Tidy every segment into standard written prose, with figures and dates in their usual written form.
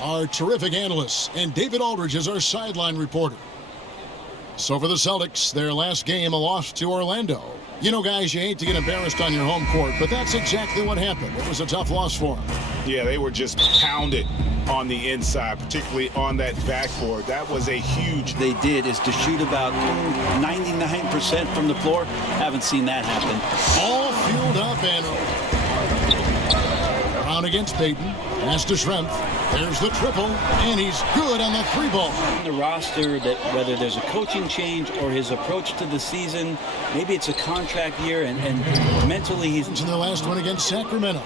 our terrific analysts, and David Aldridge is our sideline reporter. So for the Celtics, their last game, a loss to Orlando. You know, guys, you hate to get embarrassed on your home court, but that's exactly what happened. It was a tough loss for them. Yeah, they were just pounded on the inside, particularly on that backboard. That was a huge... They did is to shoot about 99% from the floor. Haven't seen that happen. All fueled up, and Brown against Payton. Pass to Schrempf. There's the triple, and he's good on the three ball. The roster, that whether there's a coaching change or his approach to the season, maybe it's a contract year, and mentally he's... In the last one against Sacramento.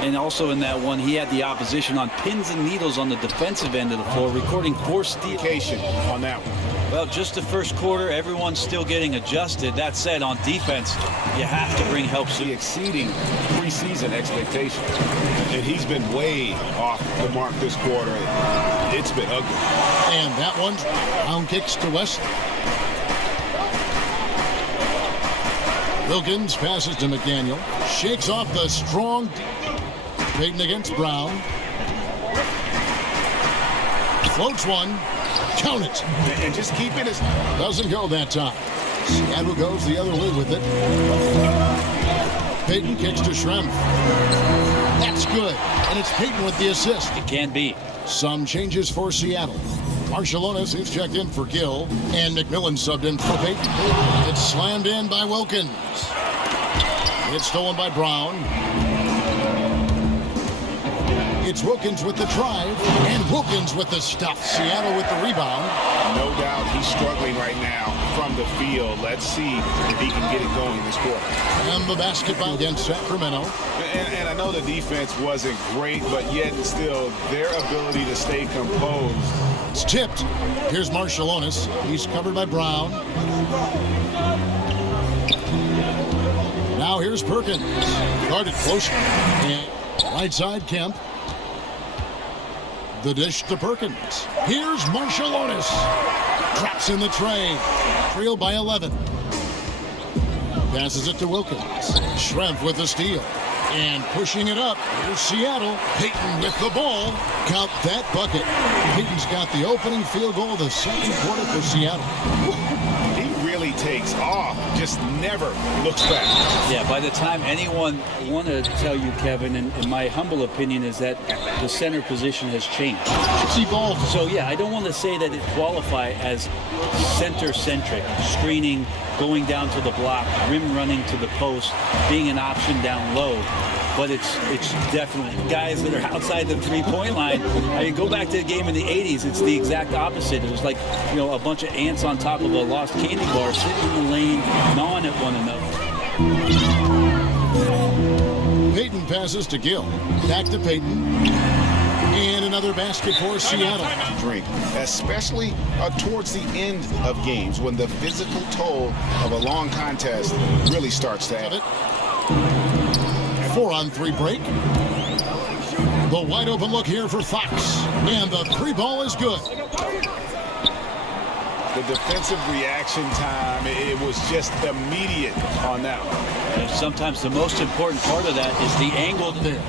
And also in that one, he had the opposition on pins and needles on the defensive end of the floor, recording 4 steals on that one. Well, just the first quarter, everyone's still getting adjusted. That said, on defense, you have to bring help soon. Exceeding preseason expectations. And he's been way off the mark this quarter. It's been ugly. And that one, Brown kicks to West. Wilkins passes to McDaniel. Shakes off the strong Payton against Brown. Floats one. Count it. And just keep it as... Doesn't go that time. Seattle goes the other way with it. Payton kicks to Schrempf. That's good. And it's Payton with the assist. It can be. Some changes for Seattle. Marciulionis, who's checked in for Gill, and McMillan subbed in for Payton. It's slammed in by Wilkins. It's stolen by Brown. It's Wilkins with the drive, and Wilkins with the stuff. Seattle with the rebound. No doubt he's struggling right now from the field. Let's see if he can get it going this quarter. And the basketball against Sacramento. And I know the defense wasn't great, but yet still their ability to stay composed. It's tipped. Here's Marciulionis. He's covered by Brown. Now here's Perkins. Guarded close. And right side, Kemp. The dish to Perkins. Here's Marciulionis. Traps in the tray. Trailed by 11. Passes it to Wilkins. Schrempf with the steal. And pushing it up. Here's Seattle. Payton with the ball. Count that bucket. Payton's got the opening field goal of the second quarter for Seattle. He really takes off. Just never looks back. Yeah, by the time anyone... I want to tell you, Kevin, and my humble opinion is that the center position has changed. It's evolved. So, yeah, I don't want to say that it qualify as center-centric. Screening, going down to the block, rim running to the post, being an option down low. But it's definitely guys that are outside the three-point line. I mean, go back to the game in the 80s. It's the exact opposite. It was like, you know, a bunch of ants on top of a lost candy bar sitting in the lane, gnawing at one another. Payton passes to Gill. Back to Payton. And another basket for Seattle. Drink, especially towards the end of games when the physical toll of a long contest really starts to add. 4-on-3 break. The wide open look here for Fox. And the three ball is good. The defensive reaction time, it was just immediate on that one. And sometimes the most important part of that is the angle there.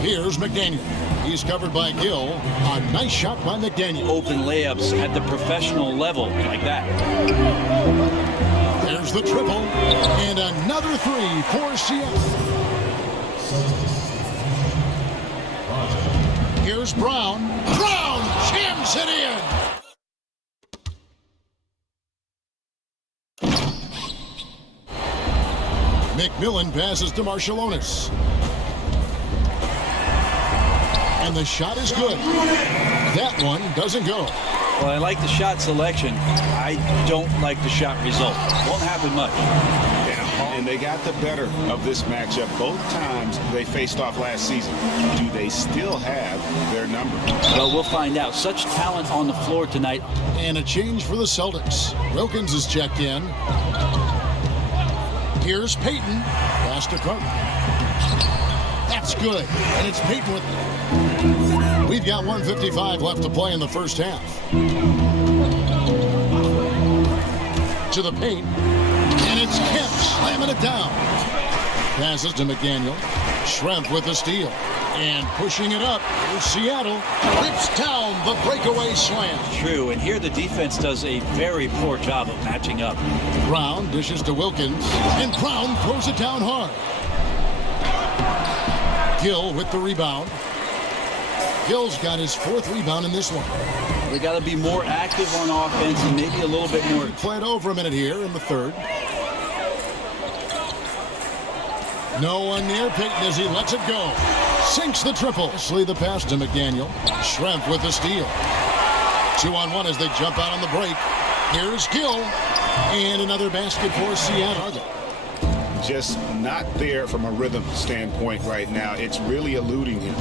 Here's McDaniel. He's covered by Gill. A nice shot by McDaniel. Open layups at the professional level like that. There's the triple. And another three for Seattle. Here's Brown. Brown jams it in. McMillan passes to Marciulionis. And the shot is good. That one doesn't go. Well, I like the shot selection. I don't like the shot result. Won't happen much. And they got the better of this matchup both times they faced off last season. Do they still have their number? Well, we'll find out. Such talent on the floor tonight. And a change for the Celtics. Wilkins is checked in. Here's Payton. Pass to Carter. That's good. And it's Payton with... We've got 1:55 left to play in the first half. To the paint. And it's Kemp slamming it down. Passes to McDaniel. Schrempf with the steal. And pushing it up. Here's Seattle. Rips down the breakaway slam. True, and here the defense does a very poor job of matching up. Brown dishes to Wilkins. And Brown throws it down hard. Gill with the rebound. Gill's got his 4th rebound in this one. They got to be more active on offense and maybe a little bit more. Played over a minute here in the 3rd. No one near Payton as he lets it go. Sinks the triple. Sley the pass to McDaniel. Schrempf with the steal. 2-on-1 as they jump out on the break. Here's Gill. And another basket for Seattle. Just not there from a rhythm standpoint right now. It's really eluding him.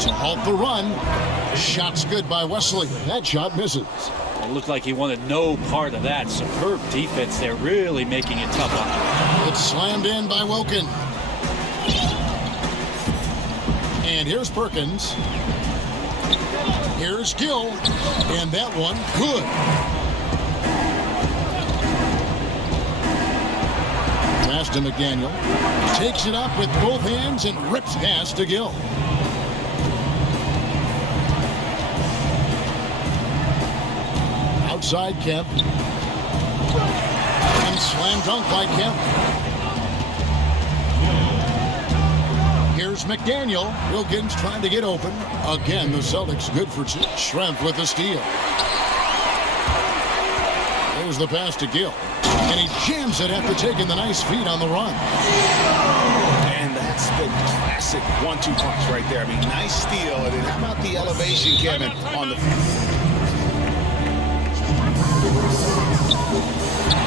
To halt the run. Shot's good by Wesley. That shot misses. It looked like he wanted no part of that. Superb defense there, really making it tough on him. It's slammed in by Wilkins. And here's Perkins. Here's Gill. And that one, good. Pass to McDaniel. Takes it up with both hands and rips past to Gill. Outside Kemp. And slam dunk by Kemp. Here's McDaniel. Wilkins trying to get open. Again, the Celtics good for 2. Schrempf with the steal. There's the pass to Gill. And he jams it after taking the nice feed on the run. And that's the classic 1-2 punch right there. I mean, nice steal. And then how about the elevation, Kevin, on the...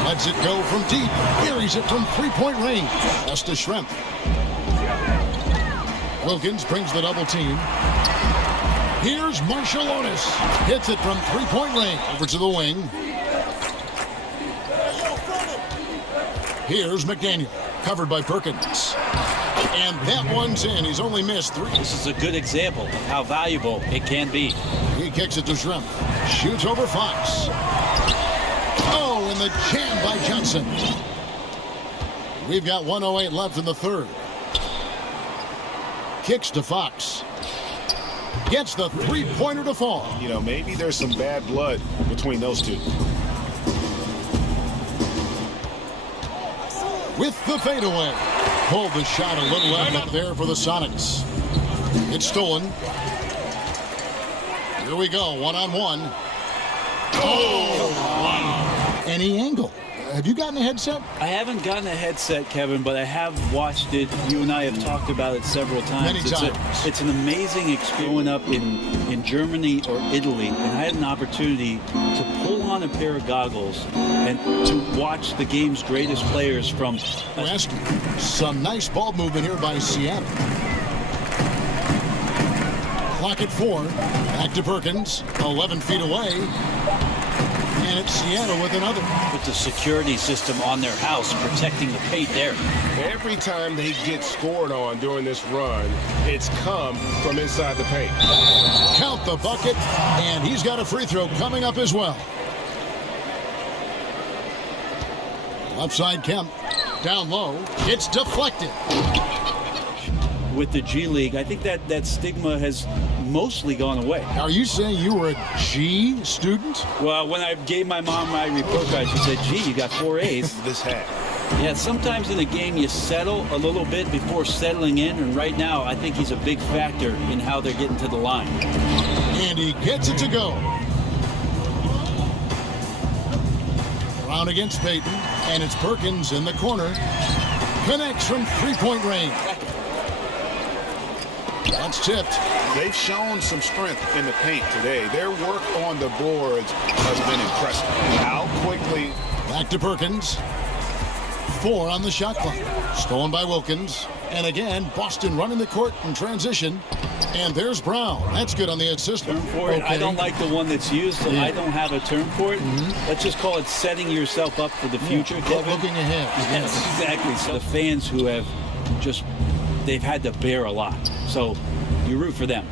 Lets it go from deep. Buries it from 3-point range. That's to Schrempf. Wilkins brings the double team. Here's Marshall Otis. Hits it from 3-point range. Over to the wing. Here's McDaniel. Covered by Perkins. And that one's in. He's only missed 3. This is a good example of how valuable it can be. He kicks it to Schrempf. Shoots over Fox. Oh, and the jam by Johnson. We've got 1:08 left in the 3rd. Kicks to Fox. Gets the 3-pointer to fall. You know, maybe there's some bad blood between those two. With the fadeaway. Pulled the shot a little up there for the Sonics. It's stolen. Here we go, 1-on-1. Oh! Any angle. Have you gotten a headset? I haven't gotten a headset, Kevin, but I have watched it. You and I have talked about it several times. Many times. It's an amazing experience growing up in Germany or Italy, and I had an opportunity to pull on a pair of goggles and to watch the game's greatest players from... Some nice ball movement here by Seattle. Clock at 4. Back to Perkins. 11 feet away. And it's Seattle with another. With the security system on their house protecting the paint there. Every time they get scored on during this run, it's come from inside the paint. Count the bucket, and he's got a free throw coming up as well. Upside Kemp. Down low. It's deflected. With the G League, I think that stigma has mostly gone away. Are you saying you were a G student? Well, when I gave my mom my report card, she said, gee, you got 4 A's. This hat. Yeah, sometimes in a game you settle a little bit before settling in, and right now I think he's a big factor in how they're getting to the line. And he gets it to go. Brown against Payton, and it's Perkins in the corner. Connects from 3-point range. That's tipped. They've shown some strength in the paint today. Their work on the boards has been impressive. How quickly. Back to Perkins. 4 on the shot clock. Stolen by Wilkins. And again, Boston running the court in transition. And there's Brown. That's good on the assist. Term for it. Okay. I don't like the one that's used, so I don't have a term for it. Let's just call it setting yourself up for the future, Kevin. Looking ahead. Yes, exactly. So the fans who have they've had to bear a lot. So you root for them.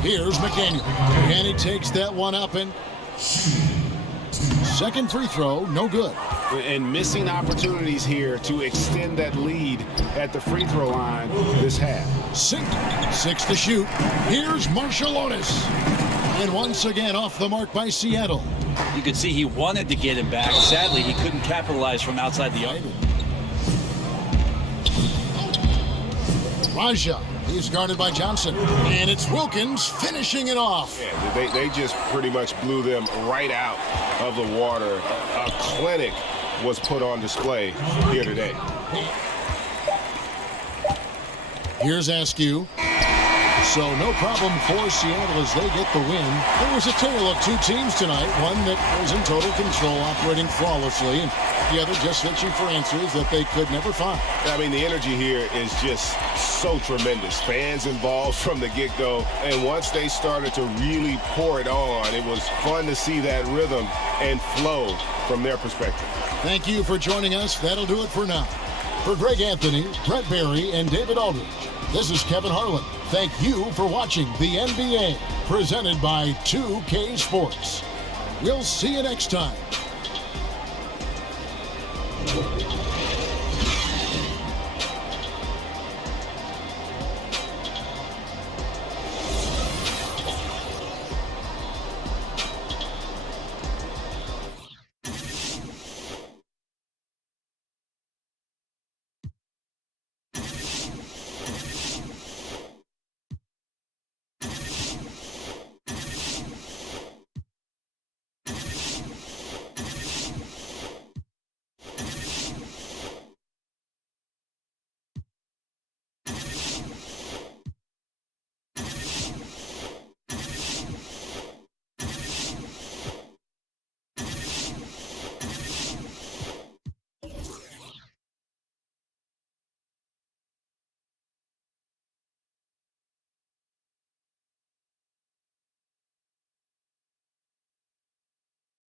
Here's McDaniel. And he takes that one up, and second free throw, no good. and missing opportunities here to extend that lead at the free throw line this half. Six to shoot. Here's Marciulionis. And once again off the mark by Seattle. You could see he wanted to get him back. Sadly, he couldn't capitalize from outside the arc. Raja, he's guarded by Johnson. And it's Wilkins finishing it off. Yeah, they just pretty much blew them right out of the water. A clinic was put on display here today. Here's Askew. So no problem for Seattle as they get the win. There was a tale of two teams tonight. One that was in total control, operating flawlessly, and the other just searching for answers that they could never find. I mean, the energy here is just so tremendous. Fans involved from the get-go, and once they started to really pour it on, it was fun to see that rhythm and flow from their perspective. Thank you for joining us. That'll do it for now. For Greg Anthony, Brett Barry, and David Aldridge, this is Kevin Harlan. Thank you for watching the NBA, presented by 2K Sports. We'll see you next time.